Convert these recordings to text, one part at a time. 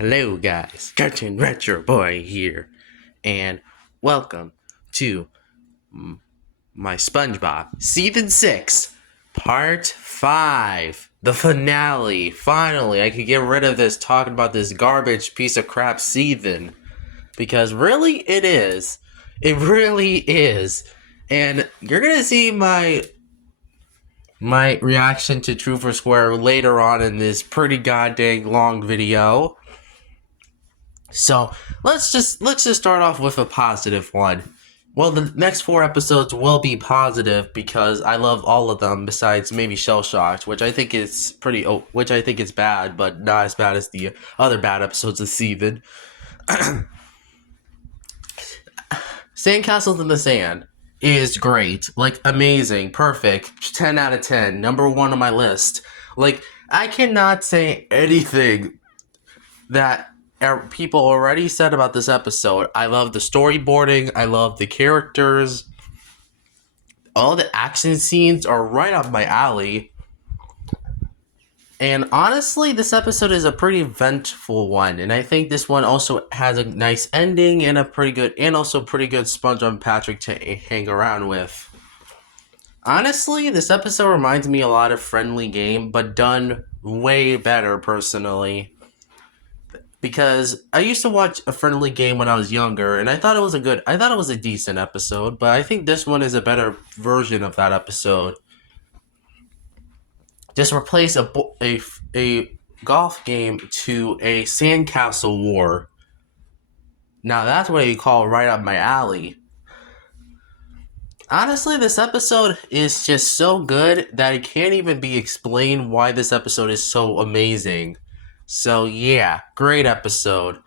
Hello, guys. Cartoon Retro Boy here, and welcome to my SpongeBob Season 6, Part 5, the finale. Finally, I could get rid of this talking about this garbage piece of crap season, because really, it is. It really is. And you're gonna see my reaction to Truth or Square later on in this pretty goddamn long video. So let's just start off with a positive one. Well, the next 4 episodes will be positive because I love all of them besides maybe Shell Shocked, which I think is which I think is bad, but not as bad as the other bad episodes of Season. Sandcastles in the Sand is great, like amazing, perfect, 10 out of 10, number 1 on my list. Like, I cannot say anything that people already said about this episode. I love the storyboarding. I love the characters. All the action scenes are right up my alley. And honestly, this episode is a pretty eventful one. And I think this one also has a nice ending and pretty good SpongeBob and Patrick to hang around with. Honestly, this episode reminds me a lot of Friendly Game, but done way better personally. Because I used to watch A Friendly Game when I was younger, and I thought it was a decent episode, but I think this one is a better version of that episode. Just replace a golf game to a sandcastle war. Now that's what you call right up my alley. Honestly, this episode is just so good that it can't even be explained why this episode is so amazing. So yeah, great episode.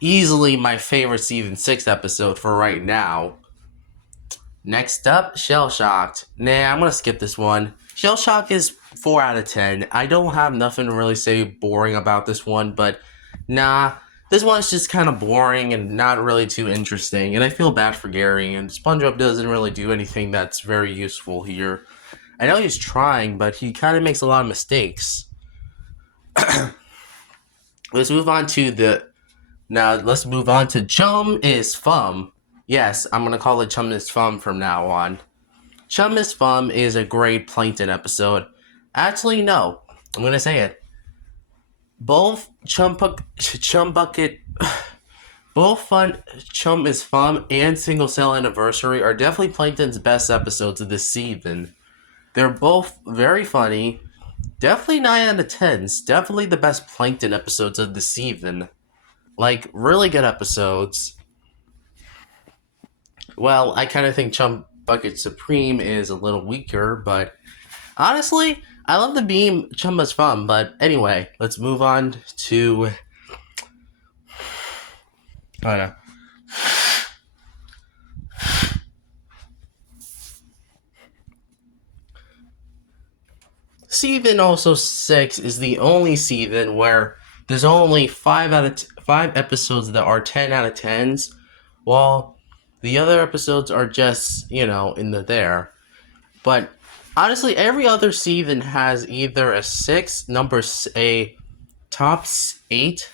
Easily my favorite Season 6 episode for right now. Next up, Shell Shocked. Nah, I'm gonna skip this one. Shell Shocked is 4 out of 10. I don't have nothing to really say boring about this one, but nah, this one's just kind of boring and not really too interesting, and I feel bad for Gary, and SpongeBob doesn't really do anything that's very useful here. I know he's trying, but he kind of makes a lot of mistakes. Let's move on to Chum is Fum. Yes, I'm going to call it Chum is Fum from now on. Chum is Fum is a great Plankton episode. Actually, no. I'm going to say it. Both Chum is Fum and Single Cell Anniversary are definitely Plankton's best episodes of this season. They're both very funny. Definitely 9 out of 10s. Definitely the best Plankton episodes of the season. Like, really good episodes. Well, I kind of think Chum Bucket Supreme is a little weaker, but honestly, I love the beam Chum is Fun. But anyway, let's move on to... I don't know. Season also 6 is the only season where there's only 5 episodes that are 10 out of 10s, while the other episodes are just, in the there. But honestly, every other season has either a 6, a top 8,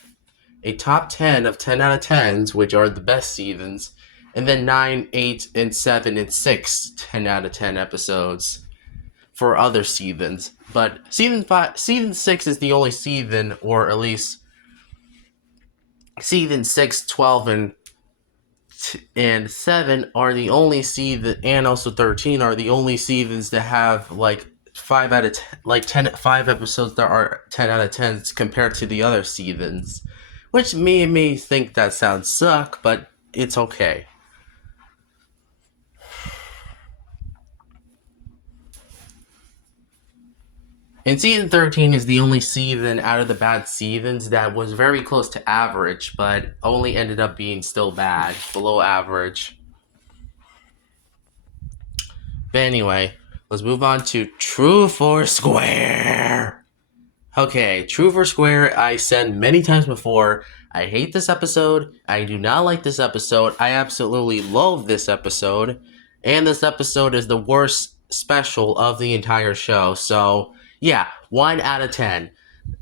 a top 10 of 10 out of 10s, which are the best seasons, and then 9, 8, and 7, and 6 10 out of 10 episodes for other seasons. But season 6 is the only season, or at least season 6, 12, and 7 are the only season, and also 13 are the only seasons that have like 5 episodes that are 10 out of 10s compared to the other seasons, which may think that sounds suck, but it's okay. And season 13 is the only season out of the bad seasons that was very close to average, but only ended up being still bad, below average. But anyway, let's move on to Truth or Square. Okay, Truth or Square, I said many times before, I hate this episode, I do not like this episode, I absolutely loathe this episode, and this episode is the worst special of the entire show, so... yeah, 1 out of 10.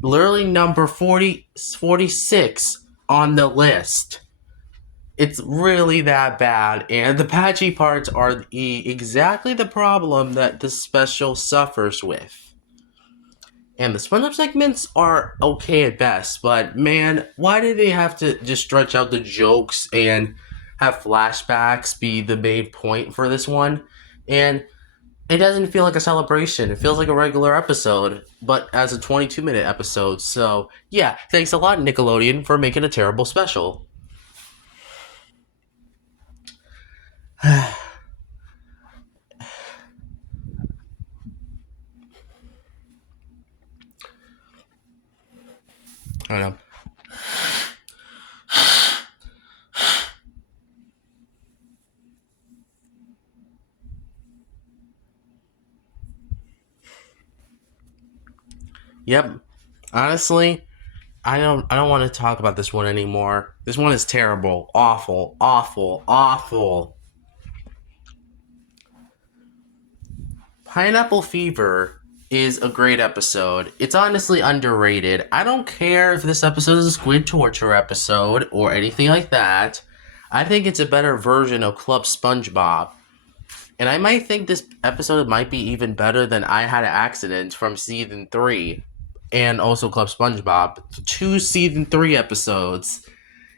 Literally number 46 on the list. It's really that bad, and the patchy parts are exactly the problem that the special suffers with. And the SpongeBob segments are okay at best, but man, why do they have to just stretch out the jokes and have flashbacks be the main point for this one? And it doesn't feel like a celebration. It feels like a regular episode, but as a 22-minute episode. So, yeah, thanks a lot, Nickelodeon, for making a terrible special. I don't know. Yep. Honestly, I don't want to talk about this one anymore. This one is terrible. Awful. Awful. Awful. Pineapple Fever is a great episode. It's honestly underrated. I don't care if this episode is a squid torture episode or anything like that. I think it's a better version of Club SpongeBob. And I might think this episode might be even better than I Had an Accident from season 3 and also Club SpongeBob. 2 season 3 episodes.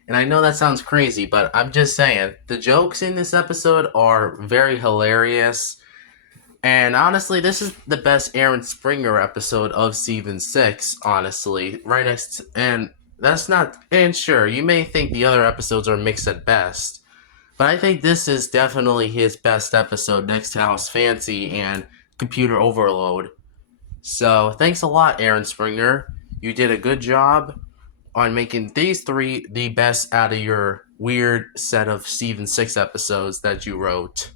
And I know that sounds crazy, but I'm just saying, the jokes in this episode are very hilarious. And honestly, this is the best Aaron Springer episode of season 6, honestly. Right next to, and that's not, and sure, you may think the other episodes are mixed at best. But I think this is definitely his best episode next to House Fancy and Computer Overload. So, thanks a lot, Aaron Springer. You did a good job on making these 3 the best out of your weird set of season 6 episodes that you wrote.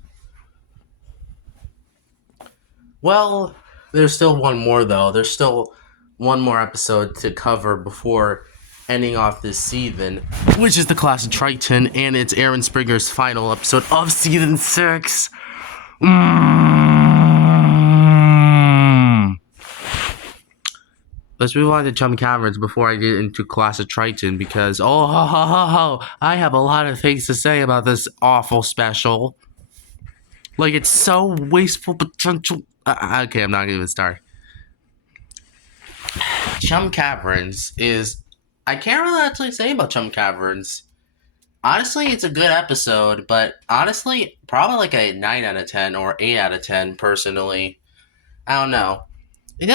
Well, there's still one more, though. There's still one more episode to cover before ending off this season, which is the Class of Triton, and it's Aaron Springer's final episode of season 6. Let's move on to Chum Caverns before I get into Class of Triton, because I have a lot of things to say about this awful special. Like, it's so wasteful potential. Okay, I'm not gonna even start. Chum Caverns is... I can't really actually say about Chum Caverns. Honestly, it's a good episode, but honestly, probably like a 9 out of 10 or 8 out of 10, personally. I don't know. I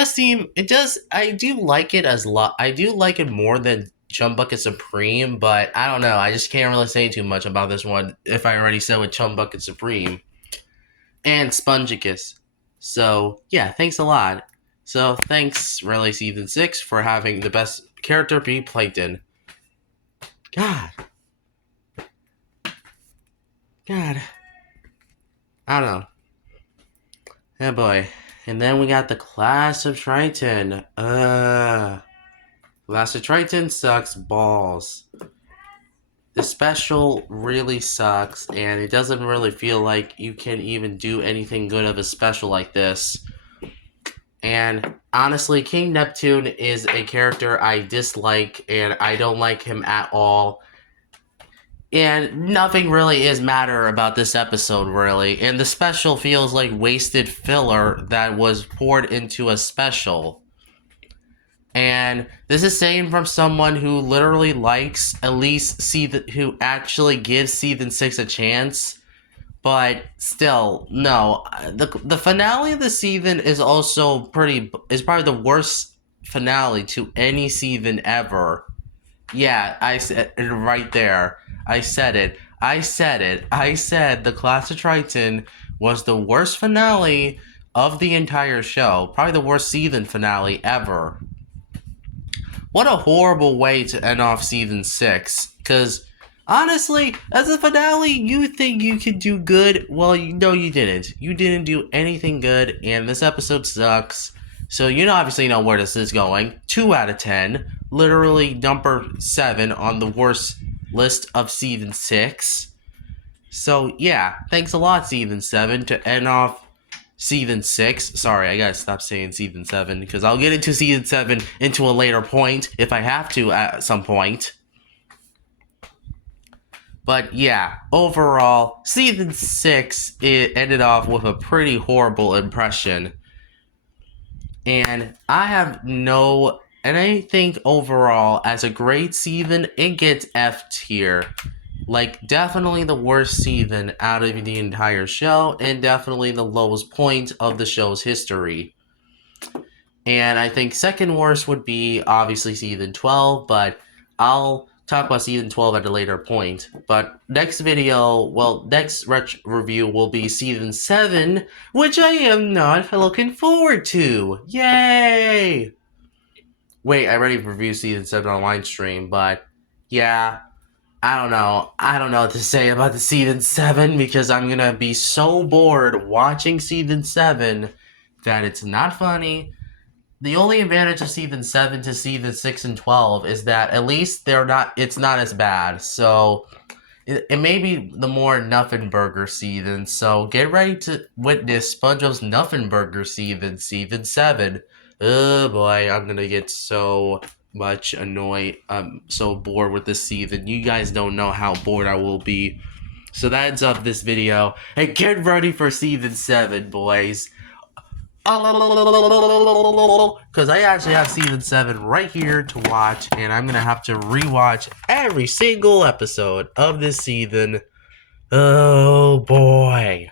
do like it I do like it more than Chum Bucket Supreme, but I don't know. I just can't really say too much about this one if I already said with Chum Bucket Supreme. And Spongicus. So, yeah, thanks a lot. So, thanks, really, Season 6, for having the best character be Plankton. God. I don't know. Oh boy. And then we got the Class of Triton. Class of Triton sucks balls. The special really sucks, and it doesn't really feel like you can even do anything good of a special like this. And honestly, King Neptune is a character I dislike, and I don't like him at all. And nothing really is matter about this episode, really. And the special feels like wasted filler that was poured into a special. And this is saying from someone who literally likes at least who actually gives season 6 a chance. But still, no. The finale of the season is also is probably the worst finale to any season ever. Yeah, I said it right there. I said it. I said the Class of Triton was the worst finale of the entire show. Probably the worst season finale ever. What a horrible way to end off season 6. Because, honestly, as a finale, you think you could do good? Well, no, you didn't. You didn't do anything good, and this episode sucks. So, obviously know where this is going. 2 out of 10. Literally number 7 on the worst list of season 6. So, yeah, thanks a lot, season 7, to end off season 6. Sorry, I gotta stop saying season 7, because I'll get into season 7 into a later point, if I have to at some point. But yeah, overall, season 6 it ended off with a pretty horrible impression. And I think overall, as a grade season, it gets F tier. Like, definitely the worst season out of the entire show, and definitely the lowest point of the show's history. And I think second worst would be obviously season 12, but I'll talk about season 12 at a later point. But next review will be season 7, which I am not looking forward to. Yay! Wait, I already reviewed season 7 on live stream, but yeah, I don't know. I don't know what to say about the season 7 because I'm gonna be so bored watching season 7 that it's not funny. The only advantage of season 7 to season 6 and 12 is that at least it's not as bad. So it may be the more Nuffenburger season. So get ready to witness SpongeBob's Nuffenburger season 7. Oh boy, I'm gonna get so much annoyed. I'm so bored with this season. You guys don't know how bored I will be. So that ends up this video. And get ready for season 7, boys. Because I actually have season 7 right here to watch, and I'm gonna have to rewatch every single episode of this season. Oh boy.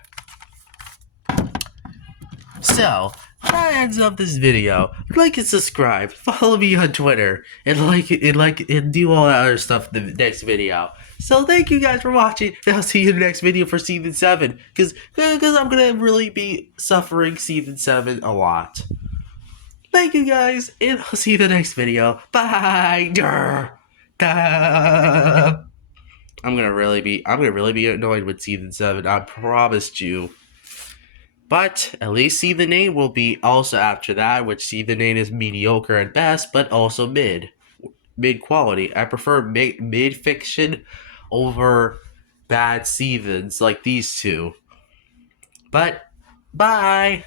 So, that ends up this video. Like and subscribe, follow me on Twitter, and and do all that other stuff in the next video. So thank you guys for watching, and I'll see you in the next video for season 7. Because I'm gonna really be suffering season 7 a lot. Thank you guys, and I'll see you in the next video. Bye. Durr. Duh. I'm gonna really be annoyed with season 7. I promised you. But at least season 8 will be also after that, which season 8 is mediocre at best, but also mid quality. I prefer mid fiction over bad seasons like these two. But bye.